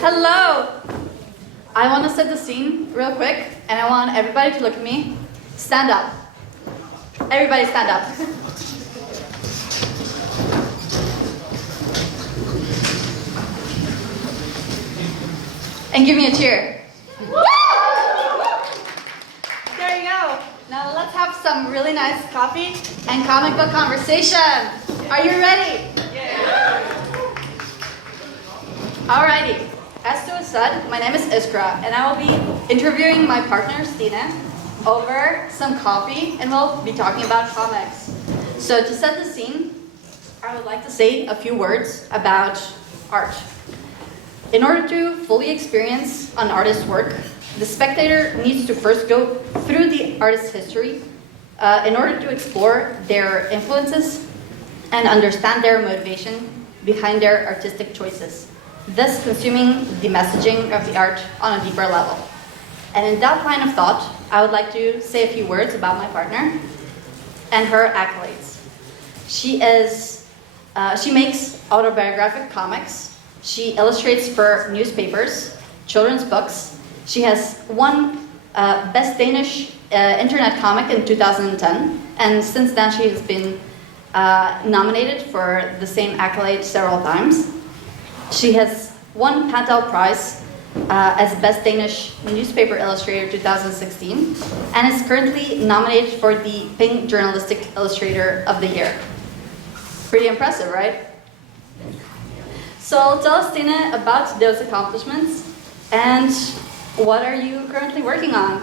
Hello! I want to set the scene real quick, and I want everybody to look at me. Stand up. Everybody stand up. And give me a cheer. There you go. Now let's have some really nice coffee and comic book conversation. Are you ready? Yeah. Alrighty. As Stu said, my name is Iskra, and I will be interviewing my partner Stine over some coffee, and we'll be talking about comics. So to set the scene, I would like to say a few words about art. In order to fully experience an artist's work, the spectator needs to first go through the artist's history in order to explore their influences and understand their motivation behind their artistic choices, thus consuming the messaging of the art on a deeper level. And in that line of thought, I would like to say a few words about my partner and her accolades. She makes autobiographic comics. She illustrates for newspapers, children's books. She has won Best Danish Internet Comic in 2010, and since then she has been nominated for the same accolade several times. She has won Pantel Prize as Best Danish Newspaper Illustrator 2016, and is currently nominated for the Ping Journalistic Illustrator of the Year. Pretty impressive, right? So tell us, Stine, about those accomplishments, and what are you currently working on?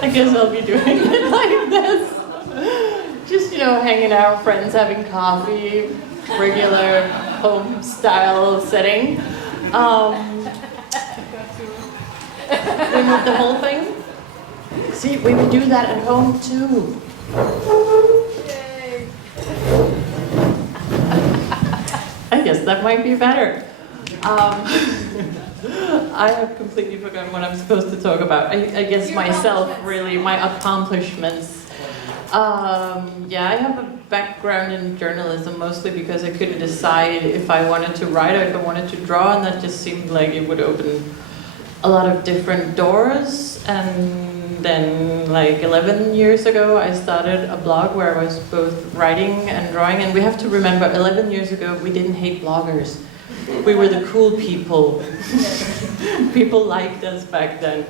I guess I'll be doing it like this. Just, hanging out with friends, having coffee, regular home style setting. We moved the whole thing. See, we would do that at home too. Yay. I guess that might be better. I have completely forgotten what I'm supposed to talk about. I guess myself, really, my accomplishments. I have a background in journalism, mostly because I couldn't decide if I wanted to write or if I wanted to draw, and that just seemed like it would open a lot of different doors. And then, like 11 years ago, I started a blog where I was both writing and drawing. And we have to remember, 11 years ago, we didn't hate bloggers. We were the cool people. People liked us back then.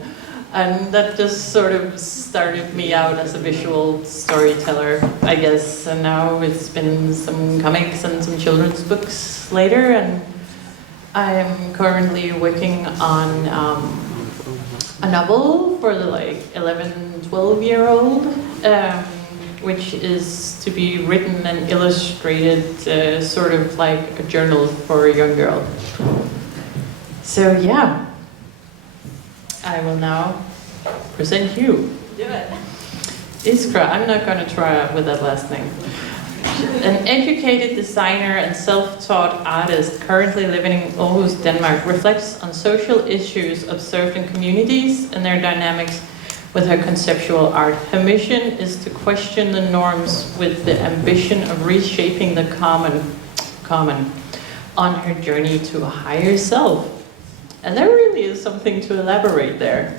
And that just sort of started me out as a visual storyteller, I guess. And now it's been some comics and some children's books later. And I'm currently working on a novel for the 11, 12-year-old, which is to be written and illustrated, sort of like a journal for a young girl. So yeah, I will now present you. Do it. Iskra, I'm not going to try out with that last name. An educated designer and self-taught artist currently living in Aarhus, Denmark, reflects on social issues observed in communities and their dynamics with her conceptual art. Her mission is to question the norms with the ambition of reshaping the common on her journey to a higher self. And there really is something to elaborate there.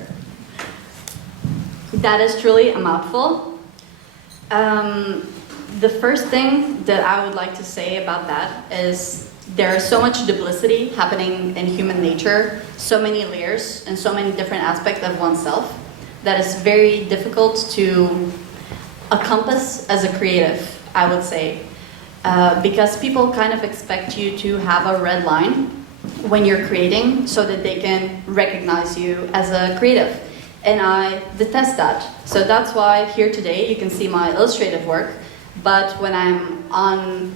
That is truly a mouthful. The first thing that I would like to say about that is there is so much duplicity happening in human nature, so many layers and so many different aspects of oneself that is very difficult to encompass as a creative, I would say. Because people kind of expect you to have a red line when you're creating so that they can recognize you as a creative. And I detest that. So that's why here today you can see my illustrative work, but when I'm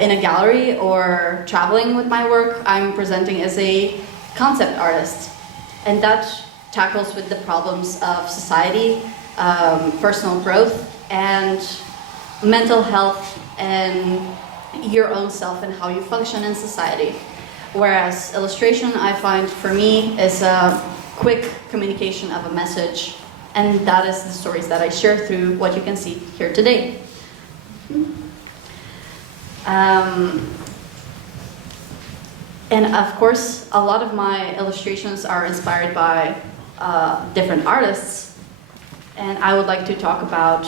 in a gallery or traveling with my work, I'm presenting as a concept artist. And that tackles with the problems of society, personal growth, and mental health, and your own self and how you function in society. Whereas illustration, I find, for me, is a quick communication of a message, and that is the stories that I share through what you can see here today. And of course, a lot of my illustrations are inspired by different artists. And I would like to talk about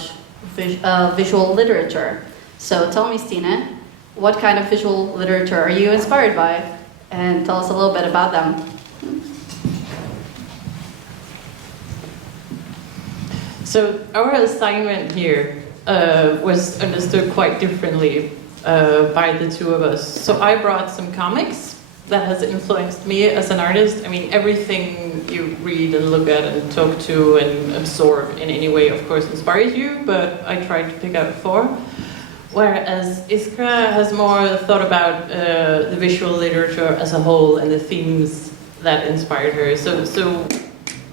visual literature. So tell me, Stine, what kind of visual literature are you inspired by? And tell us a little bit about them. So our assignment here was understood quite differently by the two of us. So I brought some comics that has influenced me as an artist. I mean, everything you read and look at and talk to and absorb in any way, of course, inspires you, but I tried to pick out 4. Whereas Iskra has more thought about the visual literature as a whole and the themes that inspired her. So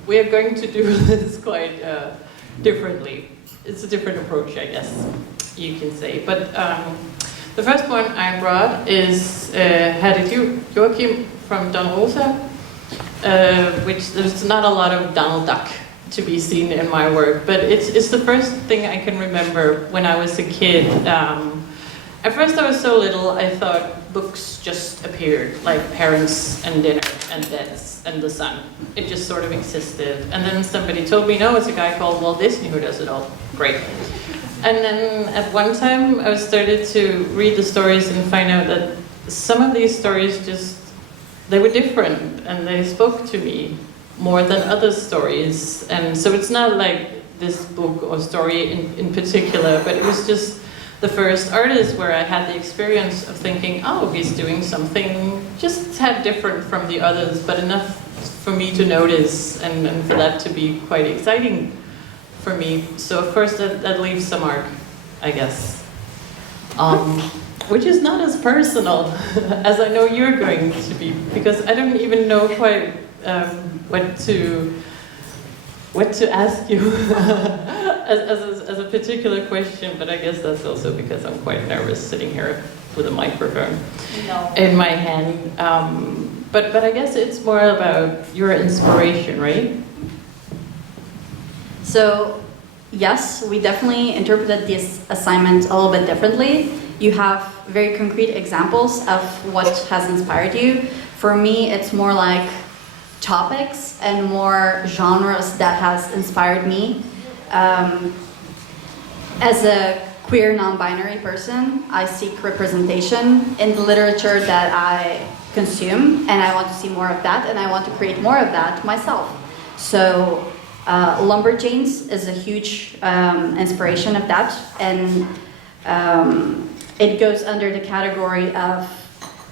we are going to do this quite differently. It's a different approach, I guess you can say. But the first one I brought is Joachim from Don Rosa, which there's not a lot of Donald Duck to be seen in my work, but it's the first thing I can remember when I was a kid. At first I was so little, I thought books just appeared, like parents and dinner and beds and the sun. It just sort of existed. And then somebody told me, no, it's a guy called Walt Disney who does it all. Great. And then at one time I started to read the stories and find out that some of these stories they were different and they spoke to me more than other stories. And so it's not like this book or story in particular, but it was just the first artist where I had the experience of thinking, oh, he's doing something just tad different from the others, but enough for me to notice and for that to be quite exciting for me. So of course that leaves some mark, I guess. Which is not as personal as I know you're going to be, because I don't even know quite what to ask you as a particular question, but I guess that's also because I'm quite nervous sitting here with a microphone in my hand. But I guess it's more about your inspiration, right? So, yes, we definitely interpreted this assignment a little bit differently. You have very concrete examples of what has inspired you. For me, it's more like topics and more genres that has inspired me. As a queer non-binary person, I seek representation in the literature that I consume, and I want to see more of that, and I want to create more of that myself. So Lumberjanes is a huge inspiration of that, and it goes under the category of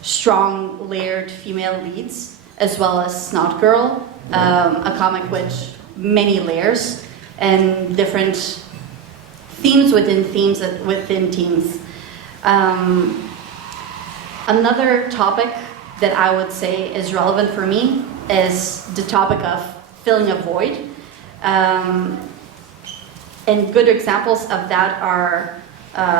strong, layered female leads, as well as Snot Girl, a comic with many layers and different themes within themes within themes. Another topic that I would say is relevant for me is the topic of filling a void. And good examples of that are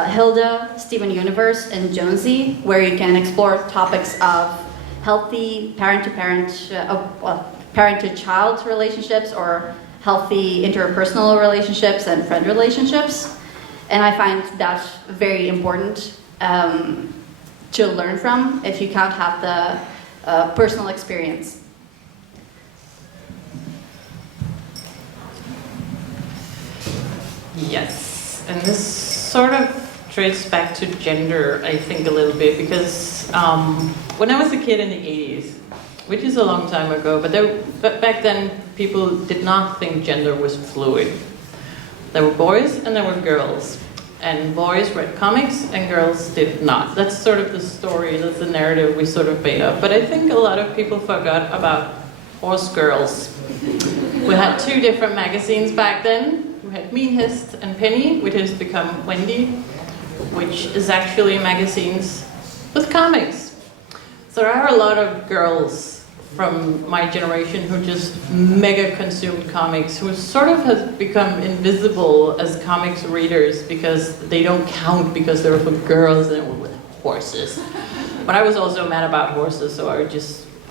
Hilda, Steven Universe, and Jonesy, where you can explore topics of healthy parent-to-parent, parent-to-child relationships, or healthy interpersonal relationships and friend relationships. And I find that very important to learn from if you can't have the personal experience. Yes, and this sort of traces back to gender, I think, a little bit, because when I was a kid in the 80s, which is a long time ago, but back then people did not think gender was fluid. There were boys and there were girls, and boys read comics and girls did not. That's sort of the story, that's the narrative we sort of made up. But I think a lot of people forgot about Horse Girls. We had 2 different magazines back then. We had Mean Hist and Penny, which has become Wendy, which is actually magazines with comics. So there are a lot of girls from my generation who just mega consumed comics, who sort of has become invisible as comics readers because they don't count because they're for girls and were with horses. But I was also mad about horses, so I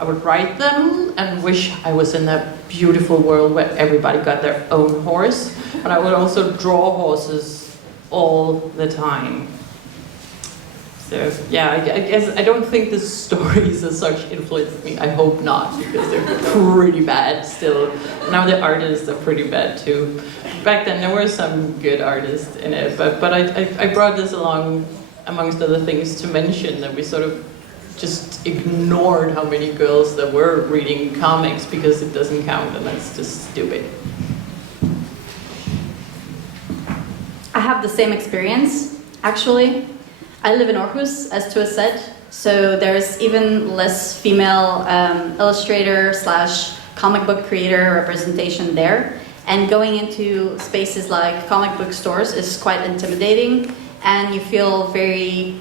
would write them and wish I was in that beautiful world where everybody got their own horse. But I would also draw horses all the time. So yeah, I guess I don't think the stories as such influenced me. I hope not, because they're pretty bad still. Now the artists are pretty bad too. Back then there were some good artists in it, but I brought this along amongst other things to mention that we sort of just ignored how many girls there were reading comics because it doesn't count, and that's just stupid. I have the same experience, actually. I live in Aarhus, as Tua said, so there's even less female illustrator slash comic book creator representation there. And going into spaces like comic book stores is quite intimidating, and you feel very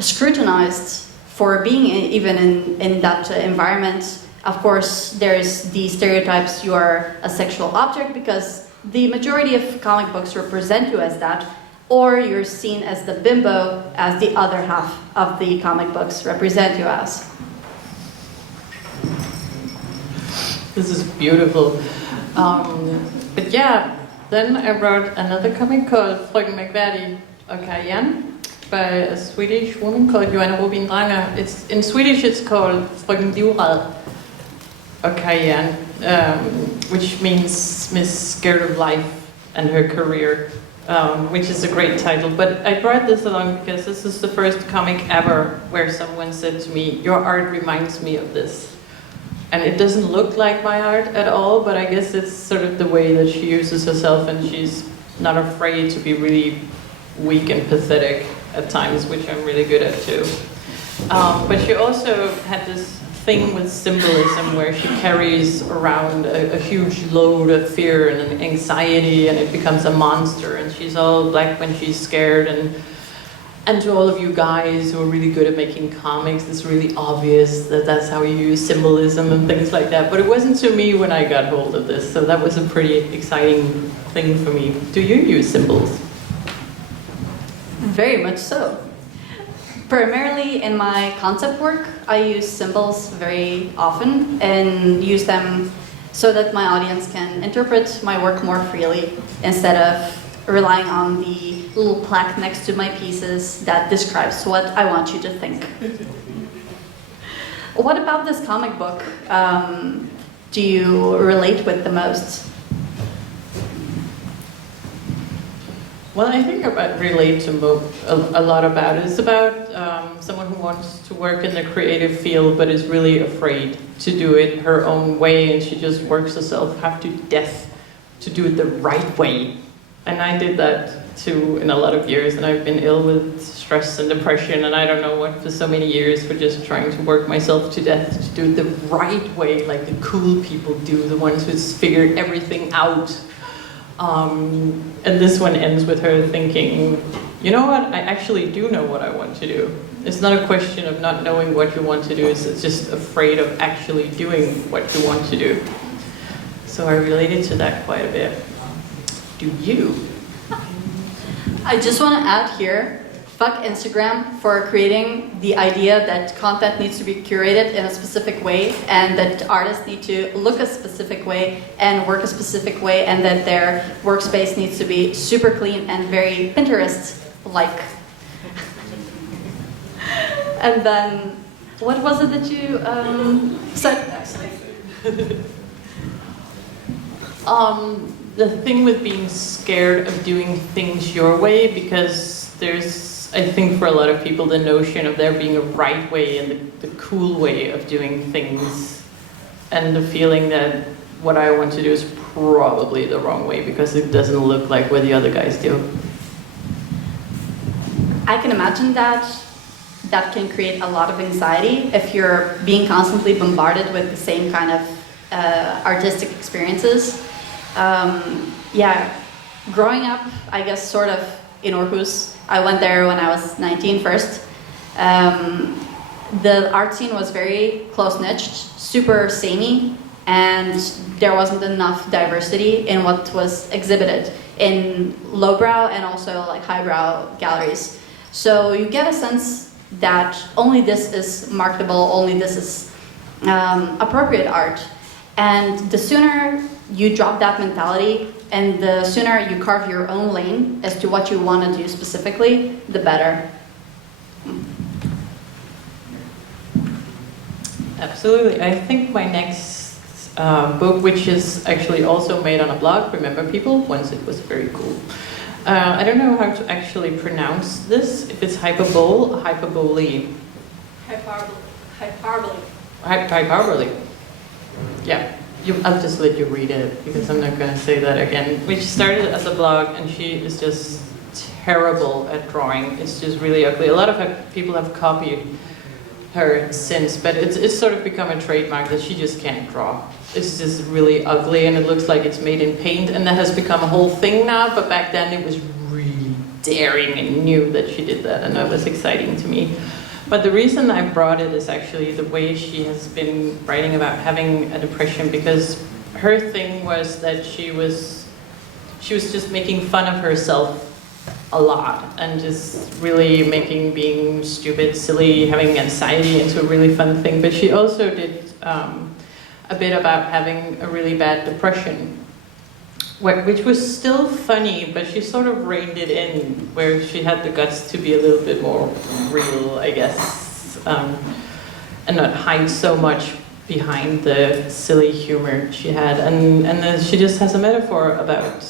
scrutinized for being even in that environment. Of course, there's the stereotypes you are a sexual object because the majority of comic books represent you as that, or you're seen as the bimbo, as the other half of the comic books represent you as. This is beautiful. But yeah, then I wrote another comic called Frøken Mærkværdig og Karrieren by a Swedish woman called Joanna Rubin Ranger. It's in Swedish it's called Frøken Livrädd og Karrieren, which means Miss Scared of Life and Her Career, which is a great title. But I brought this along because this is the first comic ever where someone said to me, "Your art reminds me of this." And it doesn't look like my art at all, but I guess it's sort of the way that she uses herself, and she's not afraid to be really weak and pathetic at times, which I'm really good at too. But she also had this thing with symbolism where she carries around a huge load of fear and anxiety, and it becomes a monster, and she's all black when she's scared. And to all of you guys who are really good at making comics, it's really obvious that that's how you use symbolism and things like that. But it wasn't to me when I got hold of this, so that was a pretty exciting thing for me. Do you use symbols? Very much so. Primarily in my concept work, I use symbols very often and use them so that my audience can interpret my work more freely instead of relying on the little plaque next to my pieces that describes what I want you to think. What about this comic book do you relate with the most? Well, I think I relate to a lot about it. It's about someone who wants to work in the creative field but is really afraid to do it her own way, and she just works herself half to death to do it the right way. And I did that too in a lot of years, and I've been ill with stress and depression and I don't know what for so many years for just trying to work myself to death to do it the right way, like the cool people do, the ones who's figured everything out. And this one ends with her thinking, you know what, I actually do know what I want to do. It's not a question of not knowing what you want to do, it's just afraid of actually doing what you want to do. So I related to that quite a bit. Do you? I just want to add here, fuck Instagram for creating the idea that content needs to be curated in a specific way and that artists need to look a specific way and work a specific way and that their workspace needs to be super clean and very Pinterest-like. And then, what was it that you said? The thing with being scared of doing things your way, because there's, I think for a lot of people, the notion of there being a right way and the cool way of doing things, and the feeling that what I want to do is probably the wrong way because it doesn't look like what the other guys do. I can imagine that can create a lot of anxiety if you're being constantly bombarded with the same kind of artistic experiences. Yeah, growing up, I guess, sort of in Aarhus. I went there when I was 19 first. The art scene was very close-knit, super samey, and there wasn't enough diversity in what was exhibited in lowbrow and also like highbrow galleries. So you get a sense that only this is marketable, only this is appropriate art. And the sooner you drop that mentality and the sooner you carve your own lane as to what you want to do specifically, the better. Absolutely. I think my next book, which is actually also made on a blog, remember people, once it was very cool. I don't know how to actually pronounce this, if it's hyperbole or hyperbole. Hyperbole. Hyperbole. Yeah, I'll just let you read it, because I'm not going to say that again. Which started as a blog, and she is just terrible at drawing. It's just really ugly. A lot of people have copied her since, but it's sort of become a trademark that she just can't draw. It's just really ugly, and it looks like it's made in paint, and that has become a whole thing now, but back then it was really daring and new that she did that, and that was exciting to me. But the reason I brought it is actually the way she has been writing about having a depression, because her thing was that she was just making fun of herself a lot, and just really making being stupid, silly, having anxiety into a really fun thing. But she also did a bit about having a really bad depression, which was still funny, but she sort of reined it in, where she had the guts to be a little bit more real, I guess, and not hide so much behind the silly humor she had. And then she just has a metaphor about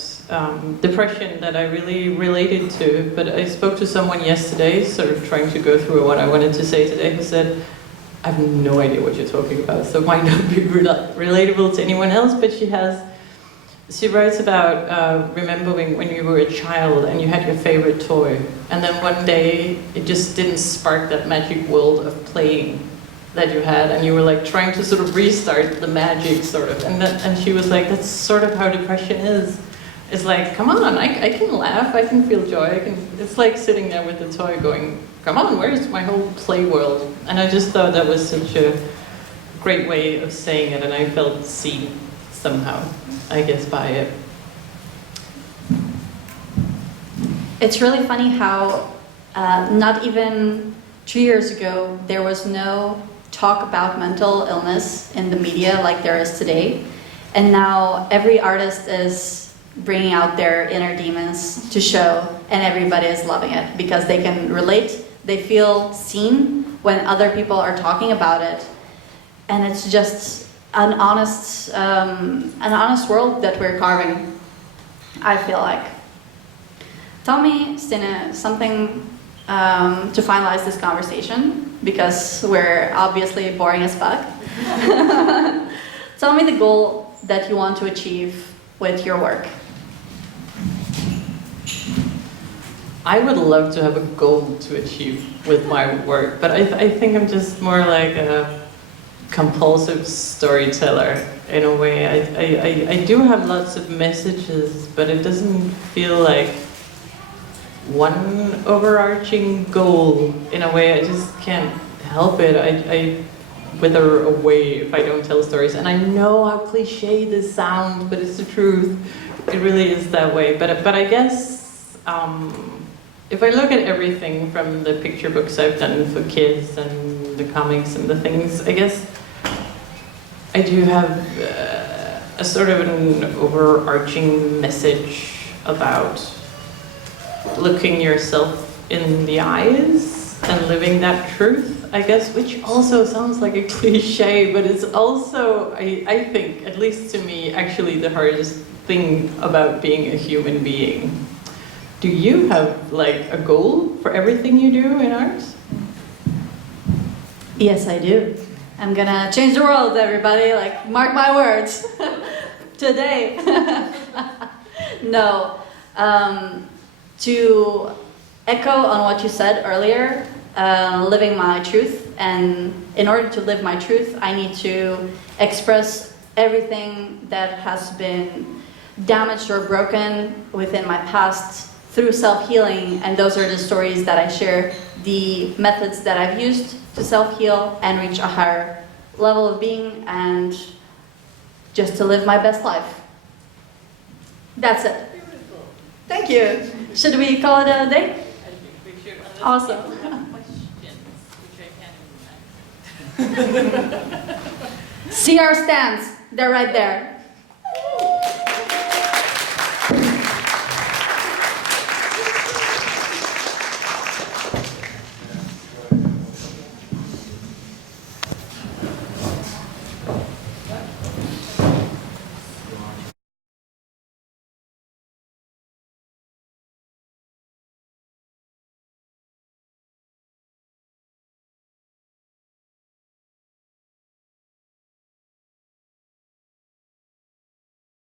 depression that I really related to. But I spoke to someone yesterday, sort of trying to go through what I wanted to say today, who said, I have no idea what you're talking about, so it might not be relatable to anyone else, but she writes about remembering when you were a child and you had your favorite toy, and then one day it just didn't spark that magic world of playing that you had, and you were like trying to sort of restart the magic, sort of. And she was like, that's sort of how depression is. It's like, come on, I can laugh, I can feel joy, it's like sitting there with the toy going, come on, where's my whole play world? And I just thought that was such a great way of saying it, and I felt seen somehow, I guess, by it. It's really funny how not even 2 years ago there was no talk about mental illness in the media like there is today, and now every artist is bringing out their inner demons to show, and everybody is loving it because they can relate, they feel seen when other people are talking about it, and it's just an honest world that we're carving, I feel like. Tell me, Stine, something to finalize this conversation, because we're obviously boring as fuck. Tell me the goal that you want to achieve with your work. I would love to have a goal to achieve with my work, but I think I'm just more like a compulsive storyteller in a way. I do have lots of messages, but it doesn't feel like one overarching goal. In a way, I just can't help it. I wither away if I don't tell stories. And I know how cliche this sounds, but it's the truth. It really is that way. But I guess if I look at everything from the picture books I've done for kids and the comics and the things, I guess I do have a sort of an overarching message about looking yourself in the eyes and living that truth, I guess, which also sounds like a cliche, but it's also, I think, at least to me, actually the hardest thing about being a human being. Do you have like a goal for everything you do in art? Yes, I do. I'm gonna change the world, everybody, like, mark my words. Today. No. To echo on what you said earlier, living my truth, and in order to live my truth, I need to express everything that has been damaged or broken within my past through self-healing, and those are the stories that I share, the methods that I've used to self-heal and reach a higher level of being, and just to live my best life. That's it. Beautiful. Thank you. Should we call it a day? I think we should. Awesome. Questions, which I can't even imagine. See our stands. They're right there.